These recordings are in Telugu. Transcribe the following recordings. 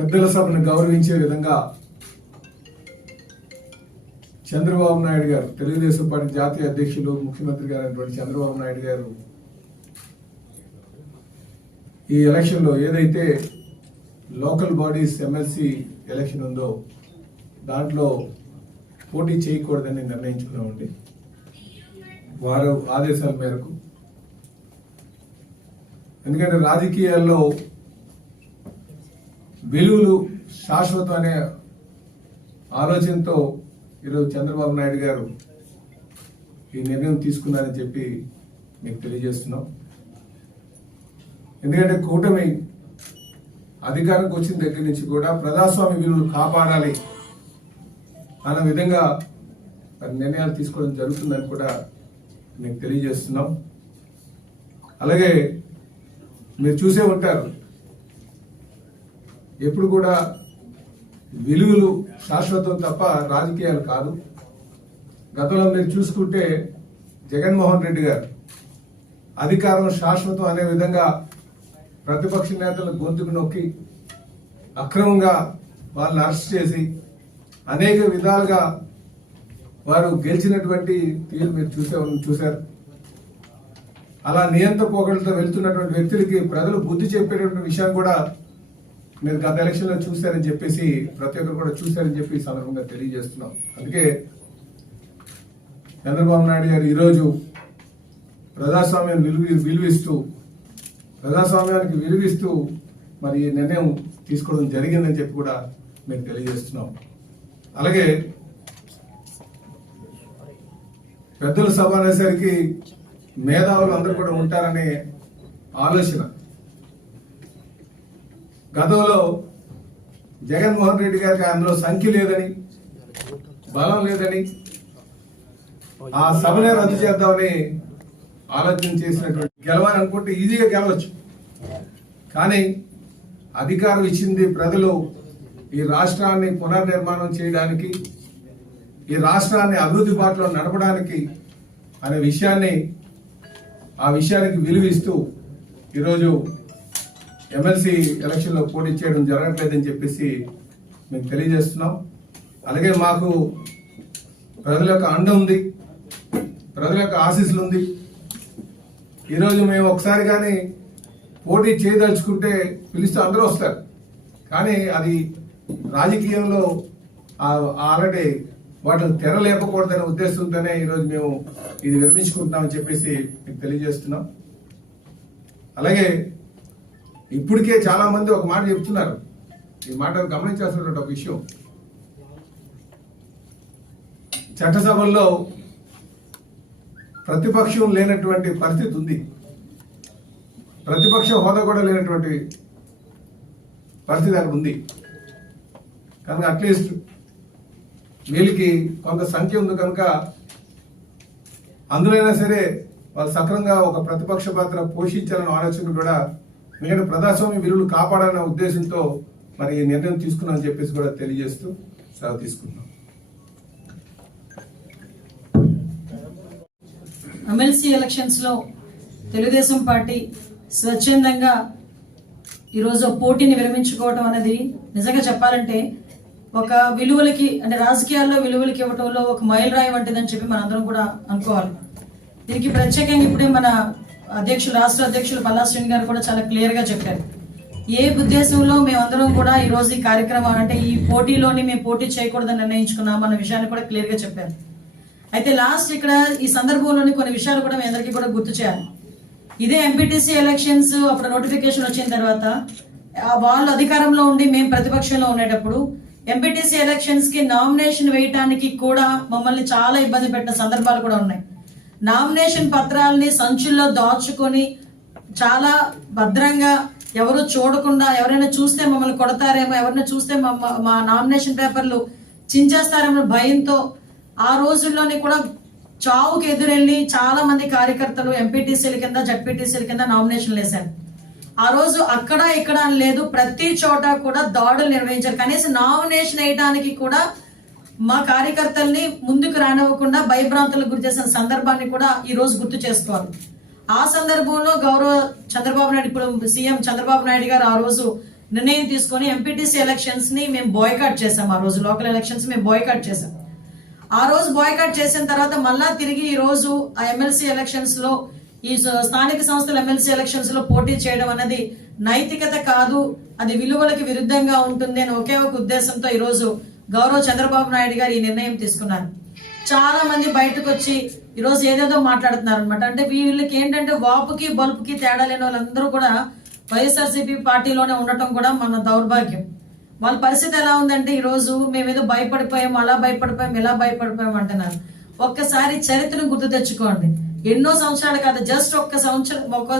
పెద్దల సభను గౌరవించే విధంగా చంద్రబాబు నాయుడు గారు, తెలుగుదేశం పార్టీ జాతీయ అధ్యక్షులు, ముఖ్యమంత్రి గారైనటువంటి చంద్రబాబు నాయుడు గారు ఈ ఎలక్షన్లో ఏదైతే లోకల్ బాడీస్ ఎమ్మెల్సీ ఎలక్షన్ ఉందో దాంట్లో పోటీ చేయకూడదని నిర్ణయించుకున్నామండి. వారు ఆదేశాల మేరకు, ఎందుకంటే రాజకీయాల్లో విలువలు శాశ్వతం అనే ఆలోచనతో ఈరోజు చంద్రబాబు నాయుడు గారు ఈ నిర్ణయం తీసుకున్నారని చెప్పి మీకు తెలియజేస్తున్నాం. ఎందుకంటే కూటమి అధికారంకి వచ్చిన దగ్గర నుంచి కూడా ప్రజాస్వామ్య విలువలు కాపాడాలి అన్న విధంగా నిర్ణయాలు తీసుకోవడం జరుగుతుందని కూడా మీకు తెలియజేస్తున్నాం. అలాగే మీరు చూసే ఉంటారు, ఎప్పుడు కూడా విలువలు శాశ్వతం తప్ప రాజకీయాలు కాదు. గతంలో మీరు చూసుకుంటే జగన్మోహన్ రెడ్డి గారు అధికారం శాశ్వతం అనే విధంగా ప్రతిపక్ష నేతల గొంతుకు నొక్కి అక్రమంగా వాళ్ళని అరెస్ట్ చేసి అనేక విధాలుగా వారు గెలిచినటువంటి తీరు మీరు చూశారు. అలా నియంత్ర పోకడలతో వెళ్తున్నటువంటి వ్యక్తులకి ప్రజలు బుద్ధి చెప్పేటటువంటి విషయం కూడా మీరు గత ఎలక్షన్ లో చూశారని చెప్పేసి, ప్రతి ఒక్కరు కూడా చూశారని చెప్పి ఈ సందర్భంగా తెలియజేస్తున్నాం. అందుకే చంద్రబాబు నాయుడు గారు ఈరోజు ప్రజాస్వామ్యానికి విలువిస్తూ మరి ఈ నిర్ణయం తీసుకోవడం జరిగిందని చెప్పి కూడా మేము తెలియజేస్తున్నాం. అలాగే పెద్దల సభ అనేసరికి మేధావులు అందరూ కూడా ఉంటారనే ఆలోచన. గతంలో జగన్మోహన్ రెడ్డి గారికి అందులో సంఖ్య లేదని, బలం లేదని ఆ సభనే రద్దు చేద్దామని ఆలోచన చేసినటువంటి, గెలవాలనుకుంటే ఈజీగా గెలవచ్చు, కానీ అధికారం ఇచ్చింది ప్రజలు ఈ రాష్ట్రాన్ని పునర్నిర్మాణం చేయడానికి, ఈ రాష్ట్రాన్ని అభివృద్ధి బాటలో నడపడానికి అనే విషయానికి విలువిస్తూ ఈరోజు ఎమ్మెల్సీ ఎలక్షన్ లో పోటీ చేయడం జరగట్లేదని చెప్పేసి మేము తెలియజేస్తున్నాం. అలాగే మాకు ప్రజల యొక్క అండ ఉంది, ప్రజల యొక్క ఆశీస్సులు ఉంది. ఈరోజు మేము ఒకసారి కానీ పోటీ చేయదలుచుకుంటే పిలిస్తే అందరూ వస్తారు, కానీ అది రాజకీయంలో ఆల్రెడీ వాటిని తెరలేపకూడదనే ఉద్దేశంతోనే ఈరోజు మేము ఇది విరమించుకుంటున్నామని చెప్పేసి మీకు తెలియజేస్తున్నాం. అలాగే ఇప్పటికే చాలా మంది ఒక మాట చెప్తున్నారు, ఈ మాట గమనించాల్సినటువంటి ఒక విషయం. చట్టసభల్లో ప్రతిపక్షం లేనటువంటి పరిస్థితి ఉంది, ప్రతిపక్ష హోదా కూడా లేనటువంటి పరిస్థితి అక్కడ ఉంది. కనుక అట్లీస్ట్ వీళ్ళకి కొంత సంఖ్య ఉంది కనుక అందులోనైనా సరే వాళ్ళు సక్రమంగా ఒక ప్రతిపక్ష పాత్ర పోషించాలనే ఆలోచన కూడా, ఎందుకంటే ప్రజాస్వామ్య విలువలు కాపాడాలనే ఉద్దేశంతో మరి ఈ నిర్ణయం తీసుకున్నామని చెప్పేసి కూడా తెలియజేస్తూ సెలవు తీసుకున్నాం. ఎమ్మెల్సీ ఎలక్షన్స్ లో తెలుగుదేశం పార్టీ స్వచ్ఛందంగా ఈరోజు పోటీని విరమించుకోవడం అనేది నిజంగా చెప్పాలంటే ఒక విలువలకి, అంటే రాజకీయాల్లో విలువలకి ఇవ్వటంలో ఒక మైలురాయి వంటిదని చెప్పి మనందరం కూడా అనుకోవాలి. దీనికి ప్రత్యేకంగా ఇప్పుడే మన రాష్ట్ర అధ్యక్షులు పల్లాశ్రీని గారు కూడా చాలా క్లియర్ గా చెప్పారు. ఏ ఉద్దేశంలో మేమందరం కూడా ఈ రోజు ఈ కార్యక్రమం, అంటే ఈ పోటీలోని మేము పోటీ చేయకూడదని నిర్ణయించుకున్నాం అన్న విషయాన్ని కూడా క్లియర్ గా చెప్పారు. అయితే లాస్ట్ ఇక్కడ ఈ సందర్భంలోని కొన్ని విషయాలు కూడా మీ అందరికీ కూడా గుర్తు చేయాలి. ఇదే ఎంపీటీసీ ఎలక్షన్స్ అప్పుడు నోటిఫికేషన్ వచ్చిన తర్వాత వాళ్ళు అధికారంలో ఉండి మేము ప్రతిపక్షంలో ఉండేటప్పుడు ఎంపీటీసీ ఎలక్షన్స్ కి నామినేషన్ వేయటానికి కూడా మమ్మల్ని చాలా ఇబ్బంది పెట్టిన సందర్భాలు కూడా ఉన్నాయి. నామినేషన్ పత్రాలని సంచుల్లో దాచుకొని చాలా భద్రంగా, ఎవరు చూడకుండా, ఎవరైనా చూస్తే మమ్మల్ని కొడతారేమో, ఎవరైనా చూస్తే మా నామినేషన్ పేపర్లు చించేస్తారేమో భయంతో ఆ రోజుల్లోని కూడా చావుకి ఎదురెళ్లి చాలా మంది కార్యకర్తలు ఎంపీటీసీల కింద, జడ్పీటీసీల కింద నామినేషన్లు వేశారు. ఆ రోజు అక్కడ ఇక్కడ అని లేదు, ప్రతి చోట కూడా దాడులు నిర్వహించారు. కనీసం నామినేషన్ వేయడానికి కూడా మా కార్యకర్తల్ని ముందుకు రానివ్వకుండా భయభ్రాంతులకు గురి చేసిన సందర్భాన్ని కూడా ఈ రోజు గుర్తు చేసుకోవాలి. ఆ సందర్భంలో గౌరవ చంద్రబాబు నాయుడు, ఇప్పుడు సీఎం చంద్రబాబు నాయుడు గారు ఆ రోజు నిర్ణయం తీసుకొని ఎంపీటీసీ ఎలక్షన్స్ ని మేము బాయ్కాట్ చేసాం. ఆ రోజు లోకల్ ఎలక్షన్స్ మేము బాయ్కాట్ చేసాం. ఆ రోజు బాయ్కాట్ చేసిన తర్వాత మళ్ళా తిరిగి ఈ రోజు ఆ ఎమ్మెల్సీ ఎలక్షన్స్ లో ఈ స్థానిక సంస్థల ఎమ్మెల్సీ ఎలక్షన్స్ లో పోటీ చేయడం అనేది నైతికత కాదు, అది విలువలకి విరుద్ధంగా ఉంటుంది అని ఒకే ఒక ఉద్దేశంతో ఈ రోజు గౌరవ చంద్రబాబు నాయుడు గారు ఈ నిర్ణయం తీసుకున్నారు. చాలా మంది బయటకు వచ్చి ఈ రోజు ఏదేదో మాట్లాడుతున్నారు అనమాట. అంటే వీళ్ళకి ఏంటంటే వాపుకి బల్పుకి తేడా లేని వాళ్ళందరూ కూడా వైఎస్ఆర్సీపీ పార్టీలోనే ఉండటం కూడా మన దౌర్భాగ్యం. వాళ్ళ పరిస్థితి ఎలా ఉందంటే ఈ రోజు మేమేదో భయపడిపోయాం, అలా భయపడిపోయాం, ఇలా భయపడిపోయాం అంటున్నారు. ఒక్కసారి చరిత్రను గుర్తు తెచ్చుకోండి. ఎన్నో సంవత్సరాలు కాదు, జస్ట్ ఒక్క సంవత్సరం, ఒక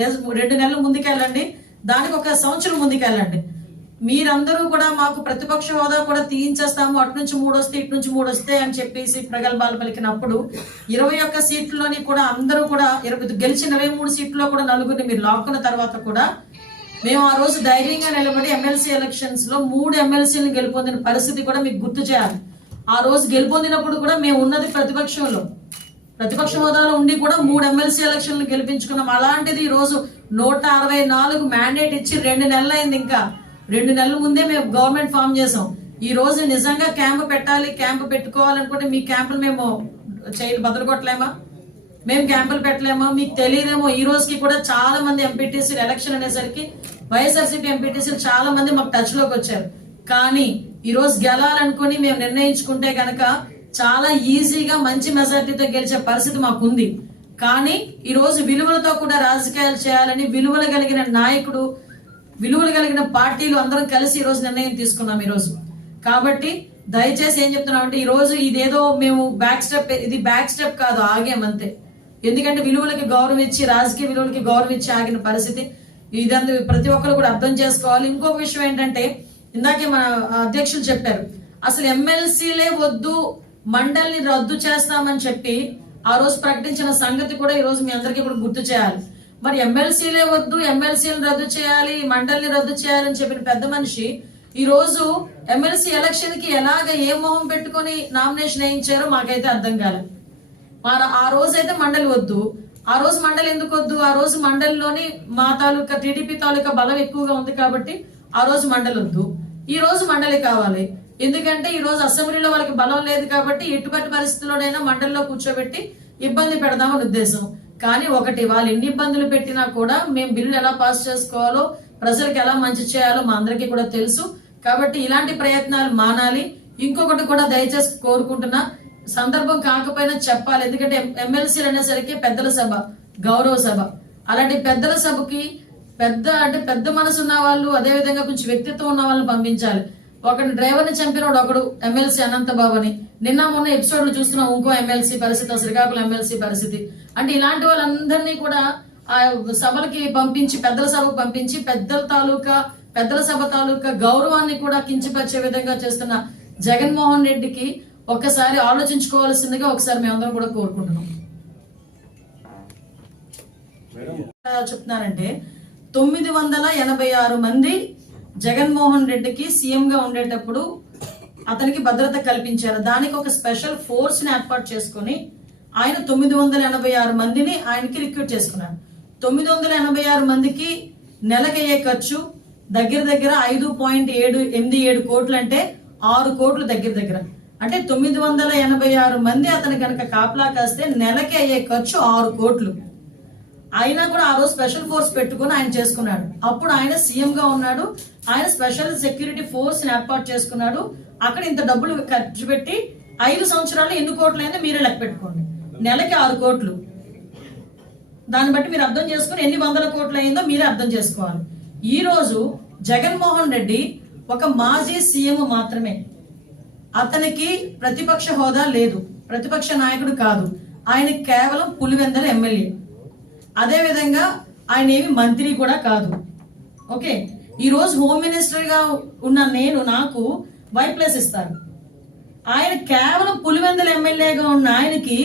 2 నెలలు ముందుకెళ్ళండి, దానికి ఒక సంవత్సరం ముందుకెళ్ళండి. మీరందరూ కూడా మాకు ప్రతిపక్ష హోదా కూడా తీయించేస్తాము, అటు నుంచి 3 వస్తే ఇటు నుంచి 3 వస్తే అని చెప్పేసి ప్రగల్భాలు పలికినప్పుడు 21 సీట్లని కూడా అందరూ కూడా గెలిచిన 23 సీట్లలో కూడా 4 మీరు లాక్కున్న తర్వాత కూడా మేము ఆ రోజు ధైర్యంగా నిలబడి ఎమ్మెల్సీ ఎలక్షన్స్ లో 3 ఎమ్మెల్సీలను గెలుపొందిన పరిస్థితి కూడా మీకు గుర్తు చేయాలి. ఆ రోజు గెలుపొందినప్పుడు కూడా మేము ఉన్నది ప్రతిపక్షంలో, ప్రతిపక్ష హోదాలో ఉండి కూడా 3 ఎమ్మెల్సీ ఎలక్షన్లు గెలిపించుకున్నాం. అలాంటిది ఈ రోజు 164 మ్యాండేట్ ఇచ్చి 2 నెలలు అయింది. ఇంకా 2 నెలల ముందే మేము గవర్నమెంట్ ఫామ్ చేసాం. ఈ రోజు నిజంగా క్యాంపు పెట్టాలి, క్యాంపు పెట్టుకోవాలనుకుంటే మీ క్యాంపులు మేము బదలగొట్టలేమా? మేము క్యాంపులు పెట్టలేమా? మీకు తెలియదేమో, ఈ రోజుకి కూడా చాలా మంది ఎంపీటీసీలు ఎలక్షన్ అనేసరికి వైఎస్ఆర్సీపీ ఎంపీటీసీలు చాలా మంది మాకు టచ్ లోకి వచ్చారు. కానీ ఈ రోజు గెలాలనుకుని మేము నిర్ణయించుకుంటే గనక చాలా ఈజీగా మంచి మెజార్టీతో గెలిచే పరిస్థితి మాకుంది. కానీ ఈ రోజు విలువలతో కూడా రాజకీయాలు చేయాలని విలువలు కలిగిన నాయకుడు, విలువలు కలిగిన పార్టీలు అందరం కలిసి ఈ రోజు నిర్ణయం తీసుకున్నాం ఈ రోజు. కాబట్టి దయచేసి ఏం చెప్తున్నాం అంటే ఈ రోజు ఇదేదో మేము బ్యాక్ స్టెప్, ఇది బ్యాక్ స్టెప్ కాదు, ఆగామంతే. ఎందుకంటే విలువలకి గౌరవం ఇచ్చి, రాజకీయ విలువలకి గౌరవం ఇచ్చి ఆగిన పరిస్థితి ఇదంతా ప్రతి ఒక్కరు కూడా అర్థం చేసుకోవాలి. ఇంకొక విషయం ఏంటంటే ఇందాకే మన అధ్యక్షులు చెప్పారు, అసలు ఎమ్మెల్సీలే వద్దు, మండలిని రద్దు చేస్తామని చెప్పి ఆ రోజు ప్రకటించిన సంగతి కూడా ఈ రోజు మీ అందరికీ కూడా గుర్తు చేయాలి. మరి ఎమ్మెల్సీలే వద్దు, ఎమ్మెల్సీలను రద్దు చేయాలి, మండలిని రద్దు చేయాలని చెప్పిన పెద్ద మనిషి ఈ రోజు ఎమ్మెల్సీ ఎలక్షన్ కి ఎలాగ ఏ మొహం పెట్టుకుని నామినేషన్ వేయించారో మాకైతే అర్థం కాలేదు. ఆ రోజు అయితే మండలి వద్దు, ఆ రోజు మండలి ఎందుకు వద్దు? ఆ రోజు మండలిలోని మా తాలూకా టీడీపీ తాలూకా బలం ఎక్కువగా ఉంది కాబట్టి ఆ రోజు మండలి వద్దు, ఈ రోజు మండలి కావాలి. ఎందుకంటే ఈ రోజు అసెంబ్లీలో వాళ్ళకి బలం లేదు కాబట్టి ఎటువంటి పరిస్థితుల్లోనైనా మండలిలో కూర్చోబెట్టి ఇబ్బంది పెడదామని ఉద్దేశం. కానీ ఒకటి, వాళ్ళు ఎన్ని ఇబ్బందులు పెట్టినా కూడా మేము బిల్లు ఎలా పాస్ చేసుకోవాలో, ప్రజలకు ఎలా మంచి చేయాలో మా అందరికీ కూడా తెలుసు. కాబట్టి ఇలాంటి ప్రయత్నాలు మానాలి. ఇంకొకటి కూడా దయచేసి కోరుకుంటున్నా, సందర్భం కాకపోయినా చెప్పాలి. ఎందుకంటే ఎమ్మెల్సీలు అనేసరికి పెద్దల సభ, గౌరవ సభ, అలాంటి పెద్దల సభకి పెద్ద మనసు ఉన్న వాళ్ళు, అదే విధంగా కొంచెం వ్యక్తిత్వం ఉన్న వాళ్ళని పంపించాలి. ఒకటి డ్రైవర్ని చంపినోడు ఒకడు ఎమ్మెల్సీ అనంతబాబు అని నిన్న మొన్న ఎపిసోడ్లు చూస్తున్నాం. ఇంకో ఎమ్మెల్సీ పరిస్థితి, శ్రీకాకుళం ఎమ్మెల్సీ పరిస్థితి. అంటే ఇలాంటి వాళ్ళందరినీ కూడా ఆ సభలకి పంపించి, పెద్దల సభకు పంపించి పెద్దల సభ తాలూకా గౌరవాన్ని కూడా కించపరిచే విధంగా చేస్తున్న జగన్మోహన్ రెడ్డికి ఒక్కసారి ఆలోచించుకోవాల్సిందిగా ఒకసారి మేమందరం కూడా కోరుకుంటున్నాం. చెప్తున్నానంటే 986 మంది జగన్మోహన్ రెడ్డికి సీఎం గా ఉండేటప్పుడు అతనికి భద్రత కల్పించారు. దానికి ఒక స్పెషల్ ఫోర్స్ ని ఏర్పాటు చేసుకుని ఆయన 986 మందిని ఆయనకి రిక్రూట్ చేసుకున్నారు. 986 మందికి నెలకయ్యే ఖర్చు దగ్గర 5.87 కోట్లు, అంటే 6 కోట్లు దగ్గర. అంటే 986 మంది అతను కనుక కాపలా కాస్తే నెలకి అయ్యే ఖర్చు 6 కోట్లు. అయినా కూడా ఆ రోజు స్పెషల్ ఫోర్స్ పెట్టుకుని ఆయన చేసుకున్నాడు. అప్పుడు ఆయన సీఎం గా ఉన్నాడు. ఆయన స్పెషల్ సెక్యూరిటీ ఫోర్స్ ని ఏర్పాటు చేసుకున్నాడు. అక్కడ ఇంత డబ్బులు ఖర్చు పెట్టి 5 సంవత్సరాలు ఎన్ని కోట్లు అయిందో మీరే లెక్క పెట్టుకోండి. నెలకి 6 కోట్లు. దాన్ని బట్టి మీరు అర్థం చేసుకుని ఎన్ని వందల కోట్లు అయిందో మీరే అర్థం చేసుకోవాలి. ఈ రోజు జగన్మోహన్ రెడ్డి ఒక మాజీ సీఎం మాత్రమే. అతనికి ప్రతిపక్ష హోదా లేదు, ప్రతిపక్ష నాయకుడు కాదు. ఆయన కేవలం పులివెందల ఎమ్మెల్యే. అదే విధంగా ఆయన ఏమి మంత్రి కూడా కాదు. ఓకే, ఈ రోజు హోమ్ మినిస్టర్ గా ఉన్న నాకు Y+ ఇస్తారు. ఆయన కేవలం పులివెందల ఎమ్మెల్యేగా ఉన్న ఆయనకి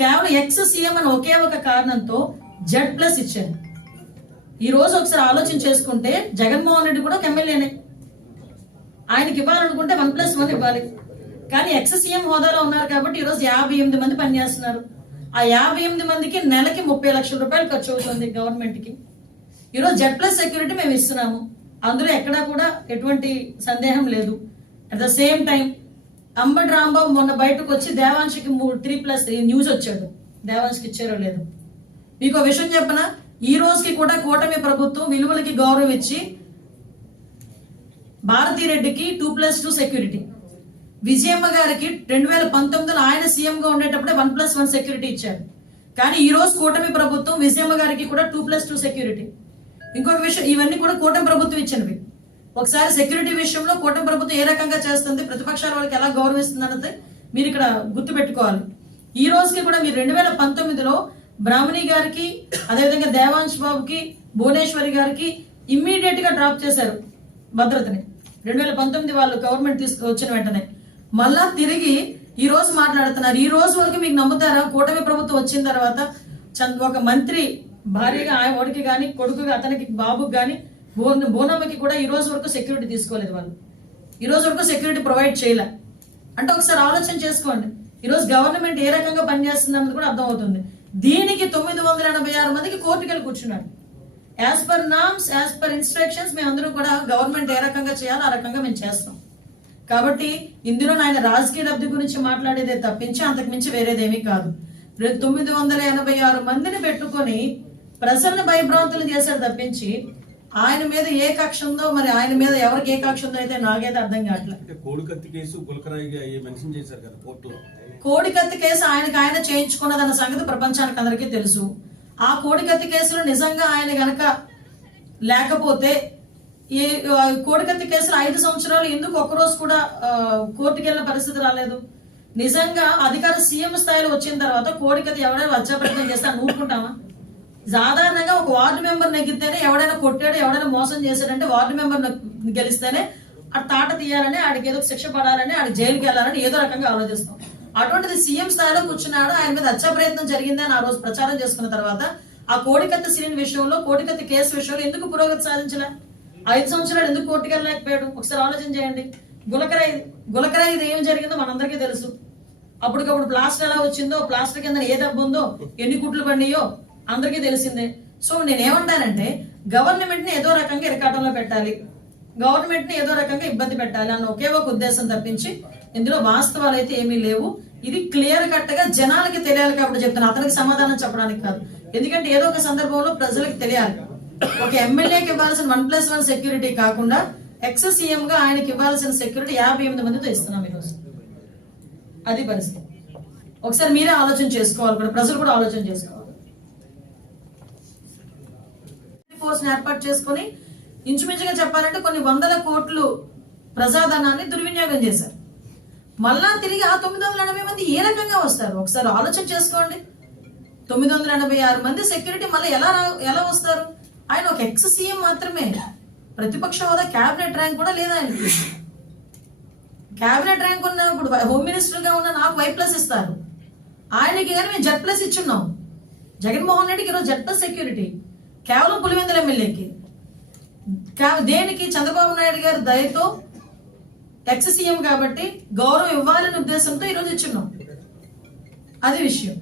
కేవలం ఎక్స్ సీఎం అని ఒకే ఒక కారణంతో Z+ ఇచ్చారు. ఈ రోజు ఒకసారి ఆలోచన చేసుకుంటే జగన్మోహన్ రెడ్డి కూడా ఒక ఎమ్మెల్యేనే. ఆయనకి ఇవ్వాలనుకుంటే 1+1 ఇవ్వాలి. కానీ ఎక్స్ సీఎం హోదాలో ఉన్నారు కాబట్టి ఈ రోజు 58 మంది పనిచేస్తున్నారు. ఆ 58 మందికి నెలకి 30 లక్షల రూపాయలు ఖర్చు అవుతుంది గవర్నమెంట్ కి. ఈరోజు Z+ సెక్యూరిటీ మేము ఇస్తున్నాము. అందులో ఎక్కడా కూడా ఎటువంటి సందేహం లేదు. At the same time Ambati Rambabu మొన్న బయటకు వచ్చి దేవాంశకి 3+3 న్యూస్ వచ్చాడు. దేవాంశకి ఇచ్చారో లేదు. మీకు ఒక విషయం చెప్పనా, ఈ రోజుకి కూడా కూటమి ప్రభుత్వం విలువలకి గౌరవం ఇచ్చి భారతీరెడ్డికి 2+2 సెక్యూరిటీ, విజయమ్మ గారికి 2019లో ఆయన సీఎంగా ఉండేటప్పుడే 1+1 సెక్యూరిటీ ఇచ్చారు. కానీ ఈ రోజు కూటమి ప్రభుత్వం విజయమ్మ గారికి కూడా 2+2 సెక్యూరిటీ. ఇంకొక విషయం, ఇవన్నీ కూడా కూటమి ప్రభుత్వం ఇచ్చినవి. ఒకసారి సెక్యూరిటీ విషయంలో కూటమి ప్రభుత్వం ఏ రకంగా చేస్తుంది, ప్రతిపక్షాల వాళ్ళకి ఎలా గౌరవిస్తుంది అన్నది మీరు ఇక్కడ గుర్తు పెట్టుకోవాలి. ఈ రోజుకి కూడా మీరు 2019లో బ్రాహ్మణి గారికి, అదేవిధంగా దేవాంశ్ బాబుకి, భువనేశ్వరి గారికి ఇమ్మీడియట్ గా డ్రాప్ చేశారు భద్రతని. 2019 వాళ్ళు గవర్నమెంట్ వచ్చిన వెంటనే మళ్ళా తిరిగి ఈ రోజు మాట్లాడుతున్నారు. ఈ రోజు వరకు మీకు నమ్ముతారా, కూటమి ప్రభుత్వం వచ్చిన తర్వాత ఒక మంత్రి భార్యగా ఆయన ఓడికి కానీ, కొడుకుగా అతనికి బాబుకి కానీ, బోనమ్మకి కూడా ఈ రోజు వరకు సెక్యూరిటీ తీసుకోలేదు. వాళ్ళు ఈ రోజు వరకు సెక్యూరిటీ ప్రొవైడ్ చేయలే. అంటే ఒకసారి ఆలోచన చేసుకోండి, ఈ రోజు గవర్నమెంట్ ఏ రకంగా పనిచేస్తుంది అన్నది కూడా అర్థం అవుతుంది. దీనికి 986 మందికి కోర్టుకి వెళ్ళి కూర్చున్నాడు. As per norms, as per instructions మేమందరూ కూడా గవర్నమెంట్ ఏ రకంగా చేయాలో ఆ రకంగా మేము చేస్తాం. కాబట్టి ఇందులో ఆయన రాజకీయ లబ్ధి గురించి మాట్లాడేదే తప్పించి అంతకు మించి వేరేదేమీ కాదు. 986 మందిని పెట్టుకొని ప్రజల్ని భయభ్రాంతులు చేశారు తప్పించి ఆయన మీద ఏ కక్ష ఉందో, మరి ఆయన మీద ఎవరికి ఏ కక్ష ఉందో అయితే నాకైతే అర్థం కావట్లేదు. కోడికత్తి కేసు మెన్షన్ చేశారు కదా కోర్టులో. కోడికత్తి కేసు ఆయన చేయించుకున్నదన్న సంగతి ప్రపంచానికి అందరికీ తెలుసు. ఆ కోడికత్తి కేసులో నిజంగా ఆయన గనక లేకపోతే ఈ కోడికత్తి కేసులో 5 సంవత్సరాలు ఎందుకు ఒక్కరోజు కూడా కోర్టుకు వెళ్ళిన పరిస్థితి రాలేదు? నిజంగా అధికార సీఎం స్థాయిలో వచ్చిన తర్వాత కోడికత్తి ఎవరైనా హత్యాప్రయత్నం చేస్తే నూరుకుంటామా? సాధారణంగా ఒక వార్డు మెంబర్ నెగ్గితేనే, ఎవడైనా కొట్టాడు, ఎవడైనా మోసం చేశాడంటే వార్డు మెంబర్ గెలిస్తేనే ఆ తాట తీయాలని, ఆడికి ఏదో శిక్ష పడాలని, ఆడికి జైలుకి వెళ్ళాలని ఏదో రకంగా ఆలోచిస్తాం. అటువంటిది సీఎం స్థాయిలో కూర్చున్నాడు, ఆయన మీద హత్యా ప్రయత్నం జరిగిందని ఆ రోజు ప్రచారం చేసుకున్న తర్వాత ఆ కోడికత్తి సీన్ విషయంలో, కోడికత్తి కేసు విషయంలో ఎందుకు పురోగతి సాధించలే? 5 సంవత్సరాలు ఎందుకు కోర్టుకు వెళ్ళలేకపోయాడు? ఒకసారి ఆలోచన చేయండి. గులకరాయి ఇది ఏం జరిగిందో మనందరికీ తెలుసు. అప్పటికప్పుడు ప్లాస్టర్ ఎలా వచ్చిందో, ప్లాస్టర్ కింద ఏ దెబ్బ ఉందో, ఎన్ని కుట్లు పడినాయో అందరికీ తెలిసిందే. సో నేనేమంటానంటే గవర్నమెంట్ ని ఏదో రకంగా ఇరకాటంలో పెట్టాలి, గవర్నమెంట్ ని ఏదో రకంగా ఇబ్బంది పెట్టాలి అన్న ఒకే ఒక ఉద్దేశం తప్పించి ఇందులో వాస్తవాలు అయితే ఏమీ లేవు. ఇది క్లియర్ కట్ గా జనాలకి తెలియాలి కాబట్టి చెప్తాను, అతనికి సమాధానం చెప్పడానికి కాదు. ఎందుకంటే ఏదో ఒక సందర్భంలో ప్రజలకు తెలియాలి. ఒక ఎమ్మెల్యేకి ఇవ్వాల్సిన 1+1 సెక్యూరిటీ కాకుండా ఎక్స్ సీఎం గా ఆయనకి ఇవ్వాల్సిన సెక్యూరిటీ 58 మందితో ఇస్తున్నాం ఈరోజు. అది పరిస్థితి. ఒకసారి మీరే ఆలోచన చేసుకోవాలి, కూడా ప్రజలు కూడా ఆలోచన చేసుకోవాలి. ఫోర్స్ ఏర్పాటు చేసుకుని ఇంచుమించుగా చెప్పాలంటే కొన్ని 100 కోట్లు ప్రజాధనాన్ని దుర్వినియోగం చేశారు. మళ్ళా తిరిగి ఆ 980 మంది ఏ రకంగా వస్తారు? ఒకసారి ఆలోచన చేసుకోండి. 986 మంది సెక్యూరిటీ మళ్ళీ ఎలా వస్తారు? ఆయన ఒక ఎక్స్ సీఎం మాత్రమే, ప్రతిపక్ష హోదా, క్యాబినెట్ ర్యాంక్ కూడా లేదా ఆయనకి. క్యాబినెట్ ర్యాంక్ ఉన్న, ఇప్పుడు హోమ్ మినిస్టర్ గా ఉన్న నాకు Y+ ఇస్తారు, ఆయనకి కానీ మేము Z+ ఇచ్చున్నాం. జగన్మోహన్ రెడ్డికి ఈరోజు Z+ సెక్యూరిటీ కేవలం పులివెందుల ఎమ్మెల్యేకి. దేనికి? చంద్రబాబు నాయుడు గారి దయతో ఎక్స్ సీఎం కాబట్టి గౌరవం ఇవ్వాలనే ఉద్దేశంతో ఈరోజు ఇచ్చున్నాం. అది విషయం.